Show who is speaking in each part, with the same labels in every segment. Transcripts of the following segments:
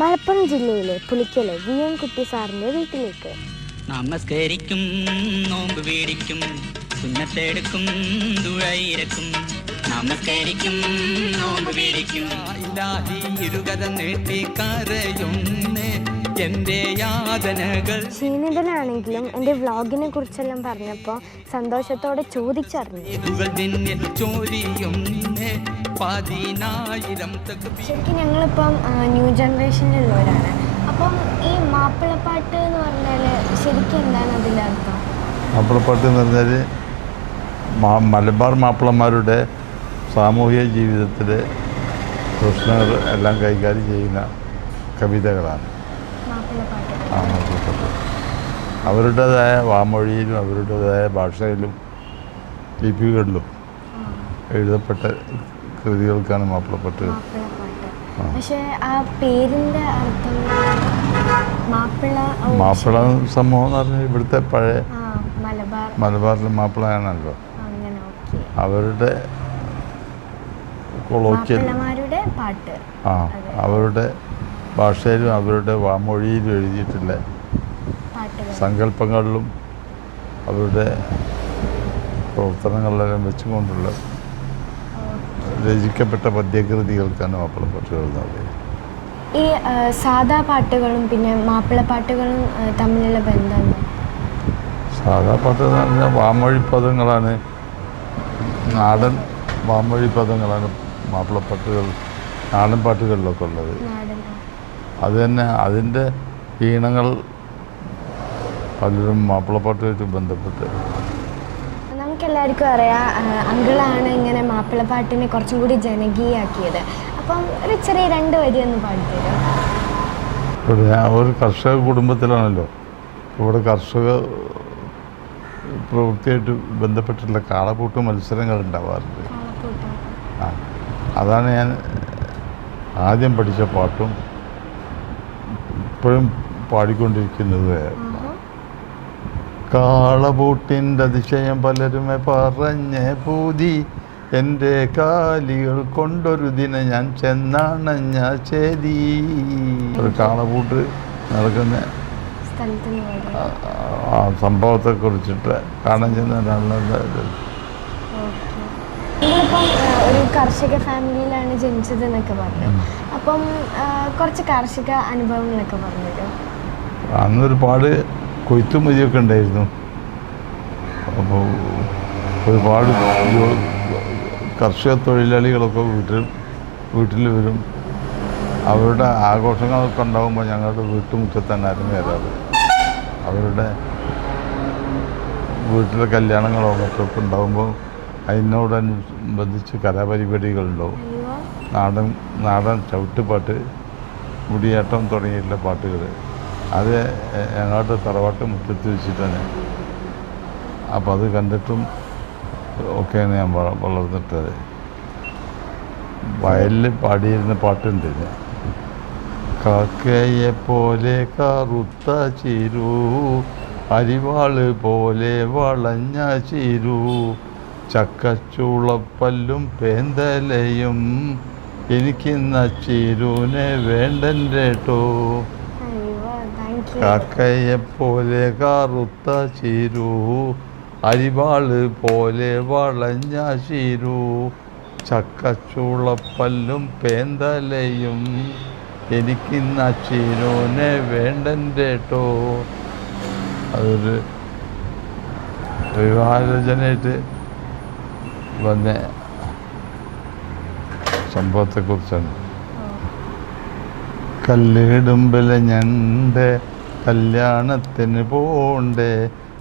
Speaker 1: മലപ്പുറം ജില്ലയിലെ Pulikkal V M കുട്ടി സാറിന്റെ വീട്ടിലേക്ക്.
Speaker 2: നമസ്കരിക്കും നോമ്പ് വീടിക്കും സുന്നത്തെടുക്കും തുഴയിരക്കും നമസ്കരിക്കും നോമ്പ് വീടിക്കും. ഇരുകഥ നീട്ടി കരയുന്നേ എന്റെ യാതനകൾ.
Speaker 1: ക്ഷീണിതനാണെങ്കിലും എന്റെ വ്ളോഗിനെ കുറിച്ചെല്ലാം പറഞ്ഞപ്പോൾ സന്തോഷത്തോടെ ചോദിച്ചറിഞ്ഞു. ശരിക്കും ഞങ്ങളിപ്പം ന്യൂ ജനറേഷനിലുള്ളവരാണ്. അപ്പം ഈ മാപ്പിളപ്പാട്ട് എന്ന് പറഞ്ഞാൽ ശരിക്കും എന്താണ് അതിന്റെ അർത്ഥം?
Speaker 3: മാപ്പിളപ്പാട്ട് എന്ന് പറഞ്ഞാൽ മലബാർ മാപ്പിളമാരുടെ സാമൂഹിക ജീവിതത്തിലെ പ്രശ്നങ്ങൾ എല്ലാം കൈകാര്യം ചെയ്യുന്ന കവിതകളാണ്. അവരുടേതായ വാമൊഴിയിലും അവരുടേതായ ഭാഷയിലും ലിപികളിലും എഴുതപ്പെട്ട കൃതികൾക്കാണ് മാപ്പിളപ്പാട്ട്.
Speaker 1: പക്ഷേ ആ പേരിന്റെ അർത്ഥം മാപ്പിള
Speaker 3: മാപ്പിള സമൂഹം എന്ന് പറഞ്ഞാൽ ഇവിടുത്തെ പഴയ മലബാറിലെ മാപ്പിളയാണല്ലോ. അവരുടെ കൊളോക്കിയൽ ആ അവരുടെ ഭാഷയിലും അവരുടെ വാമൊഴിയിലും എഴുതിയിട്ടുള്ള സങ്കല്പങ്ങളിലും അവരുടെ പ്രവർത്തനങ്ങളിലെല്ലാം വെച്ചുകൊണ്ടുള്ള രചിക്കപ്പെട്ട പദ്യകൃതികൾക്കാണ് മാപ്പിളപ്പാട്ടുകൾ എന്ന് പറയുന്നത്
Speaker 1: ഈ സാധാ പാട്ടുകളും പിന്നെ മാപ്പിള പാട്ടുകളും തമ്മിലുള്ള ബന്ധം?
Speaker 3: സാധാ പാട്ട് എന്ന് പറഞ്ഞാൽ വാമൊഴി പദങ്ങളാണ്. നാടൻ വാമൊഴി പദങ്ങളാണ് മാപ്പിളപ്പാട്ടുകൾ നാടൻ പാട്ടുകളിലൊക്കെ ഉള്ളത്.
Speaker 1: നാടൻ
Speaker 3: അത് തന്നെ അതിന്റെ ഈണങ്ങൾ പലരും മാപ്പിളപ്പാട്ടുമായിട്ട് ബന്ധപ്പെട്ട്.
Speaker 1: നമുക്കെല്ലാവർക്കും അറിയാം അങ്കിളാണ് ഇങ്ങനെ മാപ്പിളപ്പാട്ടിനെ കുറച്ചും കൂടി ജനകീയാക്കിയത്. അപ്പം ഒരു ചെറിയ രണ്ട് വരി ഒന്ന് പാടിത്തരും
Speaker 3: ഒരു കർഷക കുടുംബത്തിലാണല്ലോ. ഇവിടെ കർഷക പ്രവൃത്തിയായിട്ട് ബന്ധപ്പെട്ടുള്ള കാളപൂട്ട് മത്സരങ്ങൾ ഉണ്ടാവാറുണ്ട്. ആ അതാണ് ഞാൻ ആദ്യം പഠിച്ച പാട്ടും ഇപ്പോഴും പാടിക്കൊണ്ടിരിക്കുന്നത്. കാളപൂട്ടിന്റെ അതിശയം പലരുമെ പറഞ്ഞ പൂതി എന്റെ കാലികൾ കൊണ്ടൊരു ദിനം ഞാൻ ചെന്നാണഞ്ഞ ചേതി. ഒരു കാളപൂട്ട് നടക്കുന്ന ആ സംഭവത്തെ കുറിച്ചിട്ട് കാണാൻ ചെന്നതാണ്
Speaker 1: ആ, ഒരു കർഷക ഫാമിലിയിലാണ് ജനിച്ചത് എന്നൊക്കെ പറഞ്ഞു അപ്പം കുറച്ച് കാർഷിക അനുഭവങ്ങളൊക്കെ പറഞ്ഞുതരും
Speaker 3: അന്നൊരുപാട് കൊയ്ത്തുമതിയൊക്കെ ഉണ്ടായിരുന്നു. അപ്പോൾ ഒരുപാട് കർഷക തൊഴിലാളികളൊക്കെ വീട്ടിൽ വീട്ടിൽ വരും. അവരുടെ ആഘോഷങ്ങളൊക്കെ ഉണ്ടാകുമ്പോൾ ഞങ്ങളുടെ വീട്ടുമുറ്റത്താണ് ആരും വരാറ്. അവരുടെ വീട്ടിലെ കല്യാണങ്ങളോ മറ്റൊക്കെ ഉണ്ടാകുമ്പോൾ അതിനോടനുബന്ധിച്ച്
Speaker 1: കലാപരിപാടികളുണ്ടോ?
Speaker 3: നാടൻ നാടൻ ചവിട്ടുപാട്ട് മുടിയാട്ടം തുടങ്ങിയിട്ടുള്ള പാട്ടുകൾ. അത് ഞങ്ങളുടെ തറവാട്ട് മുറ്റത്ത് വെച്ചിട്ടാണ്. അപ്പം അത് കണ്ടിട്ടും ഒക്കെയാണ് ഞാൻ വള- വളർന്നിട്ടത്. വയലിൽ പാടിയിരുന്ന പാട്ടുണ്ട്. ഇത്. കാക്കയെ പോലെ കറുത്ത ചിരു അരിവാൾ പോലെ വളഞ്ഞ ചിരു ചക്കച്ചുളപ്പല്ലും പേന്തലയും എനിക്കിന്ന ചീരൂനെ കാക്കയെ പോലെ കറുത്ത ചീരു അരിവാൾ പോലെ വളഞ്ഞ ചീരു ചക്കച്ചുളപ്പല്ലും പേന്തലയും എനിക്കിന്ന ചിരുനെ വേണ്ടന്റെട്ടോ അതൊരു വിവാഹരചനയായിട്ട് വന്ന സംഭവത്തെക്കുറിച്ചാണ്. കല്ലിടുമ്പില ഞണ്ട് കല്യാണത്തിന് പോണ്ടേ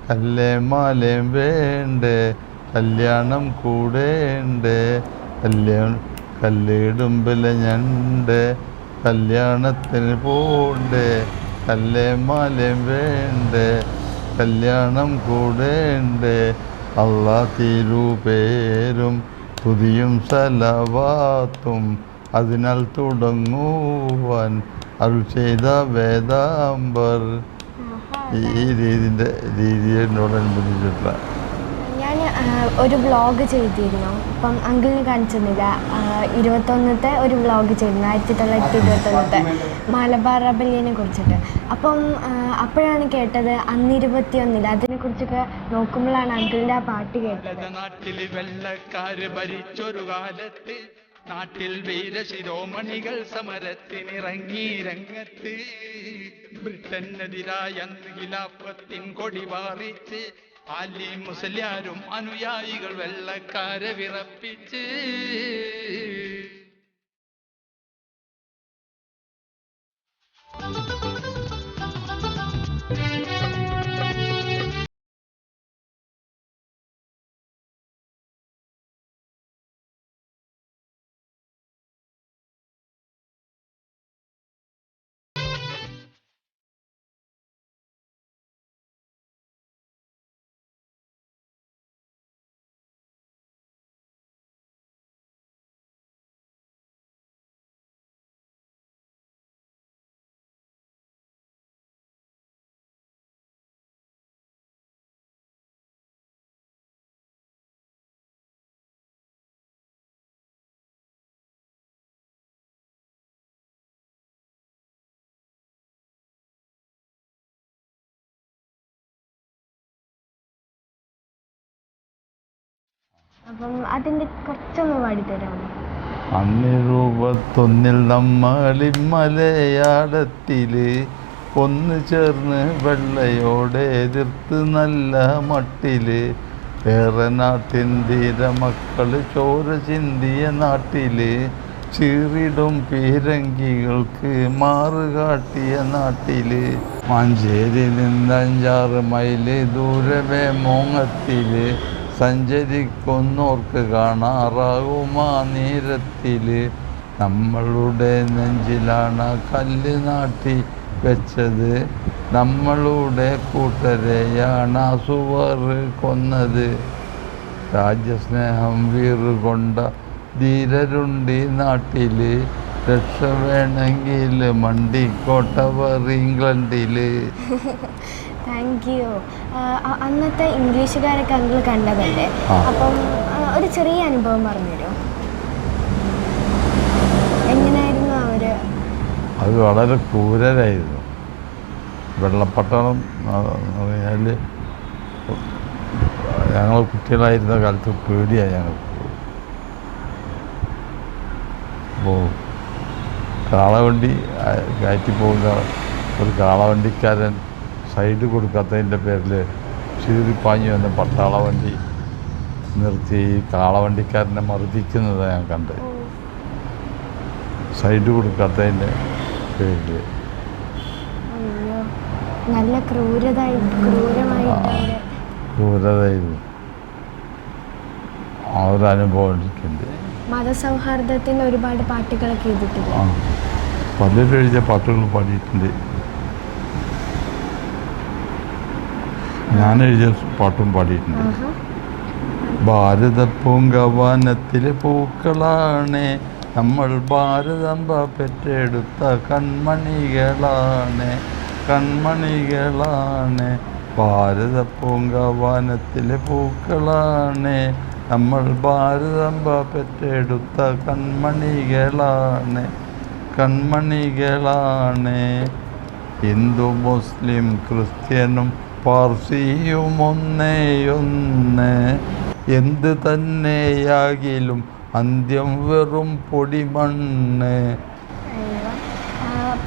Speaker 3: കല്ലേ മാലയും വേണ്ടേ കല്യാണം കൂടേണ്ടേ കല്യാണം കല്ലിടുമ്പില ഞണ്ട് കല്യാണത്തിന് പോണ്ടേ കല്ലേ മാലയും വേണ്ടേ കല്യാണം കൂടേണ്ടേ അള്ളാ തിരുപേരും പുതിയും സലവാത്തും അതിനാൽ തുടങ്ങുവാൻ അരുൾ ചെയ്ത വേദാംബർ. ഈ രീതിന്റെ രീതിയോടനുബന്ധിച്ചിട്ടുള്ള
Speaker 1: ഒരു വ്ളോഗ് ചെയ്തിരുന്നു. അപ്പം അങ്കിളിന് കാണിച്ചിരുന്നില്ല ആ, ഇരുപത്തൊന്നത്തെ ഒരു വ്ളോഗ് ചെയ്തിരുന്നു. ആയിരത്തി തൊള്ളായിരത്തി ഇരുപത്തൊന്നത്തെ മലബാർ റബലിയനെ കുറിച്ചിട്ട്. അപ്പം അപ്പോഴാണ് കേട്ടത് അന്ന് ഇരുപത്തിയൊന്നില്ല അതിനെക്കുറിച്ചൊക്കെ നോക്കുമ്പോഴാണ് അങ്കിളിന്റെ ആ പാട്ട് കേട്ടത്.
Speaker 2: നാട്ടിൽ വെള്ളക്കാര് ഭരിച്ചൊരു കാലത്ത് നാട്ടിൽ വീരശിരോമണികൾ സമരത്തിനിറങ്ങി രംഗത്ത് ബ്രിട്ടനെതിരായ അന്ന് ഖിലാഫത്തിൻ കൊടി പാറിച്ച് ആലി മുസ്ലിയാരും അനുയായികൾ വെള്ളക്കാരെ വിറപ്പിച്ച്.
Speaker 1: അപ്പം അതിന്റെ കുറച്ചൊന്ന് പാടിത്തരാമോ
Speaker 3: അന്നിരൂപത്തൊന്നിൽ നമ്മളി മലയാളത്തിൽ ഒന്ന് ചേർന്ന് വെള്ളയോടെ എതിർത്ത് നല്ല മട്ടിൽ. വേറെ നാട്ടിൻ ധീര മക്കൾ ചോര ചിന്തിയ നാട്ടിൽ. ചീറിടും പീരങ്കികൾക്ക് മാറുകാട്ടിയ നാട്ടിൽ. മഞ്ചേരി നിന്നഞ്ചാറ് മൈൽ ദൂരവേ മോങ്ങത്തിൽ. സഞ്ചരിക്കുന്നോർക്ക് കാണാറാകുമാ നീരത്തിൽ നമ്മളുടെ നെഞ്ചിലാണ് കല്ല് നാട്ടി വെച്ചത്. നമ്മളുടെ കൂട്ടരെയാണ് സുവർ കൊന്നത്. രാജ്യസ്നേഹം വീറുകൊണ്ട ധീരരുണ്ടി നാട്ടിൽ രക്ഷ വേണമെങ്കിൽ മണ്ടിക്കോട്ടവർ ഇംഗ്ലണ്ടിൽ.
Speaker 1: താങ്ക് യു അന്നത്തെ ഇംഗ്ലീഷുകാരൊക്കെ അങ്കിൾ കണ്ടതല്ലേ. അപ്പം ഒരു ചെറിയ അനുഭവം പറഞ്ഞുതരുമോ? എങ്ങനെയായിരുന്നു അവർ
Speaker 3: അത് വളരെ ക്രൂരരായിരുന്നു. വെള്ളപ്പട്ടണം പറഞ്ഞാൽ ഞങ്ങൾ കുട്ടികളായിരുന്ന കാലത്ത് പേടിയാണ് ഞങ്ങൾക്ക്. അപ്പോൾ കാളവണ്ടി കയറ്റി പോകുന്ന ഒരു കാളവണ്ടിക്കാരൻ സൈഡ് കൊടുക്കാത്തതിന്റെ പേരിൽ ചീറിപ്പാഞ്ഞു വന്ന പട്ടാള വണ്ടി നിർത്തി കാളവണ്ടിക്കാരനെ മർദ്ദിക്കുന്നത് ഞാൻ കണ്ട് സൈഡ് കൊടുക്കാത്തതിന്റെ പേരിൽ.
Speaker 1: നല്ല അവർ
Speaker 3: ക്രൂരതയായിരുന്നു ആ ഒരു അനുഭവം എനിക്കുണ്ട്.
Speaker 1: മതസൗഹാർദ്ദത്തിന് ഒരുപാട് പാട്ടുകളൊക്കെ
Speaker 3: എഴുതിയിട്ടുണ്ട് പലരും എഴുതിയ പാട്ടുകൾ പാടിയിട്ടുണ്ട്. ഞാൻ എഴുതിയ പാട്ടും പാടിയിട്ടുണ്ട്. ഭാരത പൂങ്കവനത്തിലെ പൂക്കളാണ്. നമ്മൾ ഭാരതമ്പ പെറ്റെടുത്ത കൺമണികളാണ്. കൺമണികളാണ്. ഭാരത പൂങ്കവനത്തിലെ പൂക്കളാണ്. നമ്മൾ ഭാരതമ്പ പെറ്റെടുത്ത കൺമണികളാണ്. കൺമണികളാണ്. ഹിന്ദു മുസ്ലിം ക്രിസ്ത്യനും പാർസിയും ഒന്നേയൊന്ന് എന്ത് തന്നെയാകിലും അന്ത്യം വെറും പൊടിമണ്ണ്.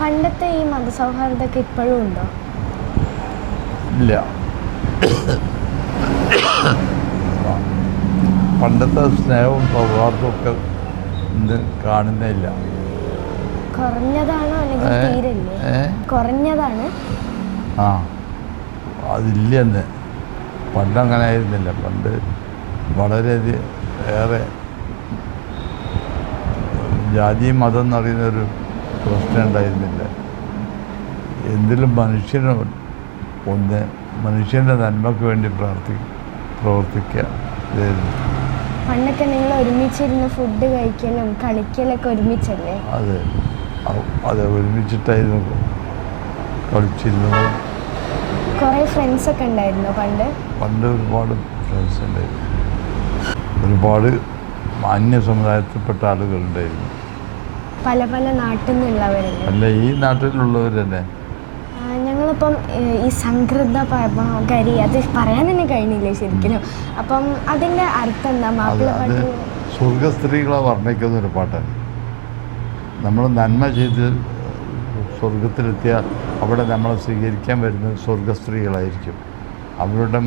Speaker 1: പണ്ടത്തെ ഈ മതസൗഹാർദ്ദമൊക്കെ ഇപ്പോഴും ഉണ്ടോ?
Speaker 3: ഇല്ല. പണ്ടത്തെ സ്നേഹവും സൗഹാർദ്ദവും ഒക്കെ ഇന്ന് കാണുന്നില്ല
Speaker 1: കുറഞ്ഞതാണോ അല്ലെങ്കിൽ? തീരില്ലേ? കുറഞ്ഞതാണ്.
Speaker 3: ആ. അതില്ല എന്ന് പണ്ട് അങ്ങനെ ആയിരുന്നില്ല പണ്ട് വളരെയധികം ഏറെ ജാതി മതം എന്ന് പറയുന്നൊരു പ്രശ്നം ഉണ്ടായിരുന്നില്ല. എന്തിലും മനുഷ്യന് ഒന്ന് മനുഷ്യന്റെ നന്മയ്ക്ക് വേണ്ടി പ്രാർത്ഥി പ്രവർത്തിക്കുക
Speaker 1: പണ്ടൊക്കെ നിങ്ങൾ ഒരുമിച്ചിരുന്ന് ഫുഡ് കഴിക്കലും കളിക്കലൊക്കെ ഒരുമിച്ചല്ലേ?
Speaker 3: അതെ. അതെ അത് ഒരുമിച്ചിട്ടായിരുന്നു കളിച്ചിരുന്നത്.
Speaker 1: കുറേ ഫ്രണ്ട്സൊക്കെ ഉണ്ടായിരുന്നു പണ്ട്?
Speaker 3: പണ്ട് ഒരുപാട് ഫ്രണ്ട്സ് ഉണ്ടായിരുന്നു. ഒരുപാട് മാന്യ സമുദായത്തിൽപ്പെട്ട ആളുകളുണ്ടായിരുന്നു
Speaker 1: പല പല നാട്ടിൽ നിന്നുള്ളവരല്ലേ?
Speaker 3: അല്ല ഈ നാട്ടിലുള്ളവർ തന്നെ.
Speaker 1: ഞങ്ങളിപ്പം ഈ സംഘൃത കരി അത് പറയാൻ തന്നെ കഴിഞ്ഞില്ലേ ശരിക്കും അപ്പം അതിന്റെ അർത്ഥം എന്താ? മാപ്പിളപ്പാട്ട്
Speaker 3: സ്വർഗസ്ത്രീകളെ വർണിക്കുന്ന ഒരു പാട്ടാണ് നമ്മൾ നന്മ ചെയ്ത് സ്വർഗത്തിലെത്തിയാൽ അവിടെ നമ്മളെ സ്വീകരിക്കാൻ വരുന്നത് സ്വർഗസ്ത്രീകളായിരിക്കും അവരുടെ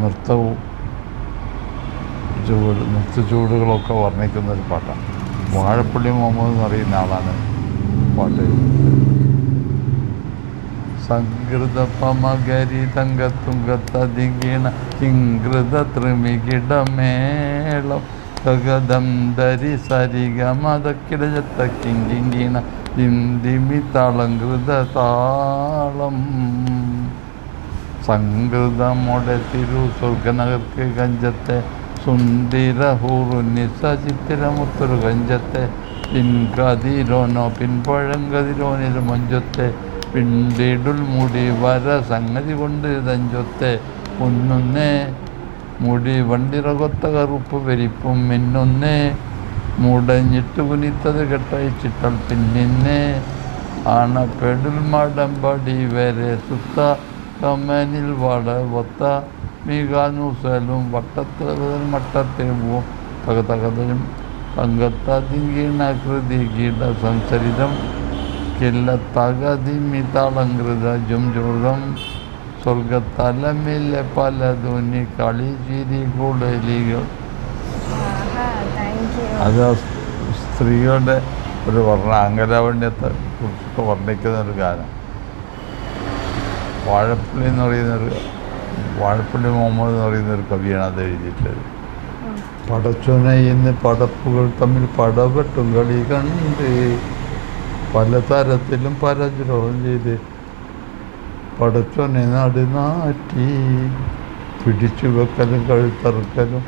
Speaker 3: നൃത്തവും ചൂട് നൃത്ത ചൂടുകളൊക്കെ വർണിക്കുന്ന ഒരു പാട്ടാണ്. വാഴപ്പള്ളി മുഹമ്മദ് എന്ന് പറയുന്ന ആളാണ് പാട്ട് സംകൃത പമകരി തങ്കത്തുങ്കത്തതിങ്കിണ കിങ്കൃത ത്രിമികിടമേളം തകതം ധരി സരിഗമതക്കിടജത്ത കിങ്കിങ്കിണ ദിന്ദിമി തളങ്കൃത താളം സംകൃതമോടെ തിരു സ്വർഗനഗർക്ക് ഗഞ്ചത്തെ സുന്ദര ഹൂറുന്നി സചിത്തിരമുത്തൊരു ഗഞ്ചത്തെ പിൻകതിരോനോ പിൻപഴങ്കതിരോനിരു മഞ്ചൊത്തെ പിണ്ടിടുൽ മുടി വര സംഗതി കൊണ്ട് തഞ്ചൊത്തെ ഒന്നൊന്നേ മുടി വണ്ടിറകൊത്ത കറുപ്പ് വരിപ്പും മിന്നൊന്നേ മുടഞ്ഞിട്ട് കുനിത്തത് കെട്ടയച്ചിട്ടാൽ പിന്നെ ആണപ്പെടുൽ മടമ്പടി വരെ സുത്ത കമ്മനിൽ വട വത്ത മീകാനൂസലും വട്ടത്തലും മട്ടത്തേവും തകതകതലും തങ്കത്തതിങ്കീണകൃതി കീട സംസരിതം കില്ല തകതി മിതാളങ്കൃത ജുംജുളം സ്വർഗത്തലമില്ല പല ധോനി കളി ചിരി കൂടലികൾ അത് സ്ത്രീകളുടെ ഒരു വർണ അങ്കലാവണ്യത്തെ കുറിച്ചൊക്കെ വർണിക്കുന്ന ഒരു ഗാനം. വാഴപ്പള്ളി എന്ന് പറയുന്നൊരു വാഴപ്പള്ളി മുഹമ്മദ് എന്ന് പറയുന്ന ഒരു കവിയാണ് അത് എഴുതിയിട്ടുള്ളത്. പടച്ചുനയിന്ന് പടപ്പുകൾ തമ്മിൽ പടവെട്ടും കളി കണ്ട് പലതരത്തിലും പരദ്രോഹം ചെയ്ത് പടച്ചുനെ നടുനാറ്റി പിടിച്ചു വെക്കലും കഴുത്തറുക്കലും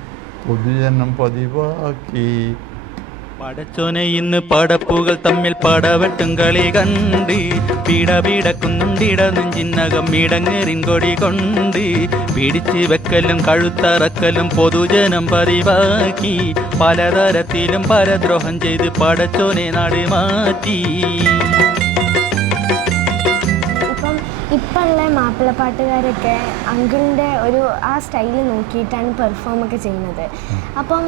Speaker 3: പൊതുജനം പതിവാക്കി.
Speaker 4: പടച്ചോനെ ഇന്ന് പടപ്പുകൾ തമ്മിൽ പടവെട്ടും കളി കണ്ട്. പീട പീടക്കുന്നുണ്ടിട നെഞ്ചിനകം ഇടങ്ങേറിൻ കൊടി കൊണ്ട്. പിടിച്ച് വെക്കലും കഴുത്തറക്കലും പൊതുജനം പതിവാക്കി. പലതരത്തിലും പരദ്രോഹം ചെയ്ത് പടച്ചോനെ നാട് മാറ്റി.
Speaker 1: മാപ്പിളപ്പാട്ടുകാരൊക്കെ അങ്കിളിന്റെ ഒരു ആ സ്റ്റൈൽ നോക്കിയിട്ടാണ് പെർഫോം ഒക്കെ ചെയ്യുന്നത്. അപ്പം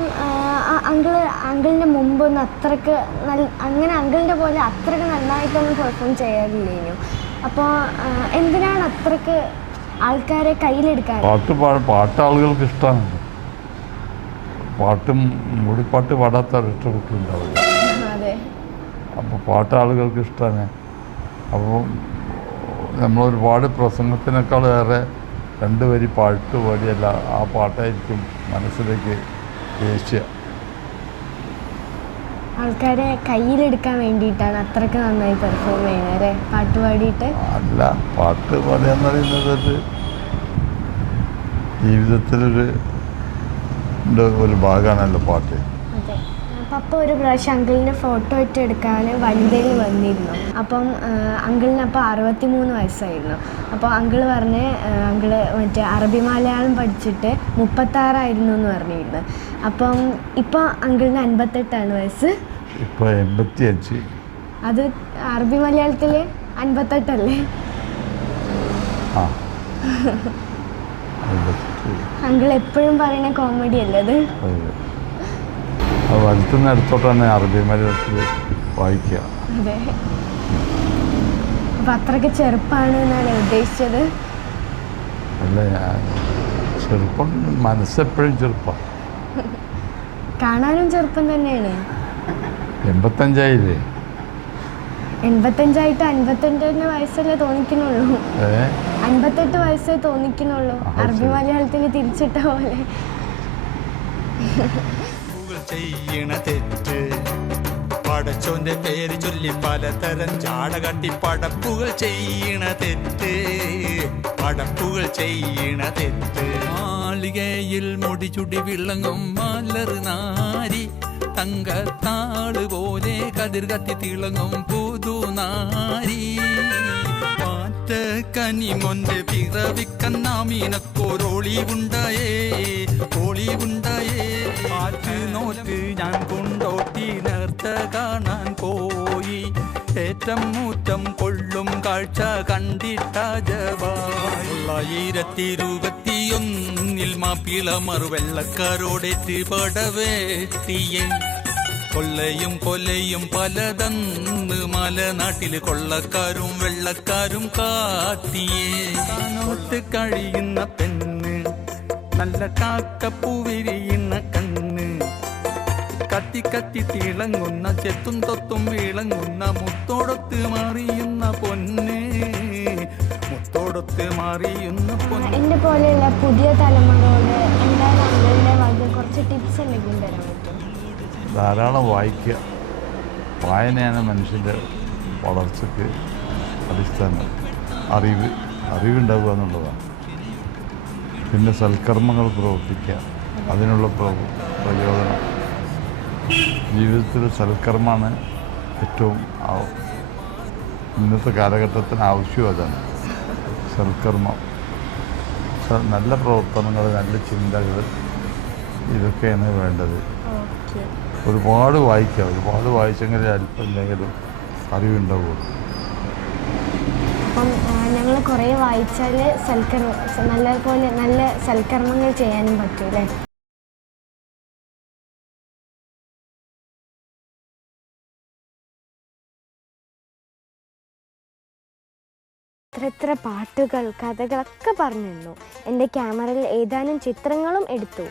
Speaker 1: അങ്കിൾ അങ്കിളിന്റെ മുമ്പൊന്നും അത്രയ്ക്ക് നല്ല അങ്ങനെ അങ്കിളിന്റെ പോലെ അത്രയ്ക്ക് നന്നായിട്ടൊന്നും പെർഫോം ചെയ്യാറില്ലേനു? അപ്പോൾ എന്തിനാണ് അത്രയ്ക്ക് ആൾക്കാരെ കയ്യിലെടുക്കാൻ?
Speaker 3: പാട്ട് പാട്ട് ആളുകൾക്ക് ഇഷ്ടമാണ് പാട്ടും മൂടിപ്പാട്ട് പാടാത്ത ഇഷ്ടപ്പെട്ടിട്ടുണ്ടാവില്ല. അപ്പോൾ പാട്ട് ആളുകൾക്ക് ഇഷ്ടമാണ് അപ്പോൾ പ്രസംഗത്തിനേക്കാൾ ഏറെ രണ്ട് വരി പാട്ട് പാടിയല്ല ആ പാട്ടായിരിക്കും മനസ്സിലേക്ക് ഏഷ്യ
Speaker 1: ആൾക്കാരെ കയ്യിലെടുക്കാൻ വേണ്ടിയിട്ടാണ് അത്രയ്ക്ക് നന്നായി പെർഫോം ചെയ്യുന്നത് പാട്ട് പാടിയിട്ട്?
Speaker 3: അല്ല പാട്ട് പാടിയെന്ന് പറയുന്നത് ജീവിതത്തിലൊരു ഒരു ഭാഗമാണല്ലോ പാട്ട്.
Speaker 1: അതെ പപ്പ ഒരു പ്രാവശ്യം അങ്കിളിന്റെ ഫോട്ടോ ഇട്ട് എടുക്കാൻ വനിതയിൽ വന്നിരുന്നു. അപ്പം അങ്കിളിന് അപ്പോൾ അറുപത്തി മൂന്ന് വയസ്സായിരുന്നു. അപ്പോൾ അങ്കിൾ പറഞ്ഞ് അങ്കിൾ മറ്റേ അറബി മലയാളം പഠിച്ചിട്ട് മുപ്പത്താറായിരുന്നു എന്ന് പറഞ്ഞിരുന്നു. അപ്പം ഇപ്പോൾ അങ്കിളിന് അൻപത്തെട്ടാണ് വയസ്സ്?
Speaker 3: ഇപ്പോൾ എൺപത്തിയഞ്ച്.
Speaker 1: അത് അറബി മലയാളത്തിൽ അൻപത്തെട്ടല്ലേ? അങ്കിൾ എപ്പോഴും പറയുന്ന കോമഡി അല്ലേ അത്.
Speaker 3: അതെ. അടുത്തോട്ട് തന്നെ അറബി മലയാളത്തിൽ വായിക്കുക.
Speaker 1: അപ്പം അത്രയ്ക്ക് ചെറുപ്പമാണ് എന്നാണ് ഉദ്ദേശിച്ചത്?
Speaker 3: അല്ല ചെറുപ്പം മനസ്സെപ്പോഴും ചെറുപ്പം.
Speaker 1: കാണാനും ചെറുപ്പം തന്നെയാണ്.
Speaker 3: എൺപത്തഞ്ചായില്ലേ?
Speaker 1: എൺപത്തഞ്ചായിട്ട് അൻപത്തെട്ടിന് വയസ്സല്ലേ തോന്നിക്കുന്നുള്ളൂ. അൻപത്തെട്ട് വയസ്സേ തോന്നിക്കുന്നുള്ളൂ. അറബി. മലയാളത്തിൽ തിരിച്ചിട്ട പോലെ.
Speaker 4: ചെയ്യണ തെറ്റ്. പടച്ചോന്റെ പേര് ചൊല്ലി പലതരം ചാട കട്ടി പടപ്പുകൾ ചെയ്യണ തെറ്റ്. പടപ്പുകൾ ചെയ്യണ തെറ്റ്. മാളികയിൽ മുടിചുടി വിളങ്ങും മലർ നാരി. തങ്കത്താൾ പോലെ കതിർ കത്തി തിളങ്ങും പുതുനാരി പിറവിക്കന്നാമീനക്കോരോളി ഉണ്ടായേ ഓളി ഒളിവുണ്ടായേ. തോറ്റ് ഞാൻ കൊണ്ടോട്ടി നേർത്ത കാണാൻ പോയി. ഏറ്റം മൂറ്റം കൊള്ളും കാഴ്ച കണ്ടിട്ട ജവായിരത്തി ഇരുപത്തിയൊന്നിൽ മാപ്പിള മറുവെള്ളക്കാരോടേറ്റ് പടവേട്ടിയെ കൊള്ളയും കൊലയും പലതന്ന് മലനാട്ടിൽ കൊള്ളക്കാരും വെള്ളക്കാരും കാത്തിയേ. കാണോട്ട് കഴിയുന്ന പെണ്ണ് നല്ല കാക്കപ്പൂവിരിയുന്ന കണ്ണ്. കത്തി കത്തി തിളങ്ങുന്ന ചെത്തും തൊത്തും വിളങ്ങുന്ന മുത്തോടൊത്ത് മാറിയുന്ന പൊന്ന്. മുത്തോടൊത്ത് മാറിയുന്ന പൊന്ന്.
Speaker 1: എന്നെ പോലെയുള്ള പുതിയ തലമുറയോട് എന്തായാലും അങ്കിളിന്റെ വക കുറച്ച് ടിപ്സ് എന്തെങ്കിലും തരാൻ പറ്റും?
Speaker 3: ധാരാളം വായിക്കുക. വായനയാണ് മനുഷ്യന്റെ വളർച്ചയ്ക്ക് അടിസ്ഥാനം. അറിവ് അറിവുണ്ടാവുക എന്നുള്ളതാണ്. പിന്നെ സൽക്കർമ്മങ്ങൾ പ്രവർത്തിക്കുക അതിനുള്ള പ്രയോജനം പ്രചോദനം. ജീവിതത്തിൽ സൽക്കർമ്മമാണ് ഏറ്റവും ഇന്നത്തെ കാലഘട്ടത്തിന് ആവശ്യവും അതാണ് സൽക്കർമ്മം. നല്ല പ്രവർത്തനങ്ങൾ നല്ല ചിന്തകൾ ഇതൊക്കെയാണ് വേണ്ടത്. ഒരുപാട് വായിക്കുക ഒരുപാട് വായിച്ചെങ്കിലേ അല്പമില്ലെങ്കിലും അറിവുണ്ടാവുള്ളൂ.
Speaker 1: അപ്പം ഞങ്ങൾ കുറേ വായിച്ചാൽ സൽക്കർമ്മ നല്ല പോലെ നല്ല സൽക്കർമ്മങ്ങൾ ചെയ്യാനും പറ്റും അല്ലേ എത്ര പാട്ടുകൾ കഥകളൊക്കെ പറഞ്ഞു എന്റെ ക്യാമറയിൽ ഏതാനും ചിത്രങ്ങളും എടുത്തു.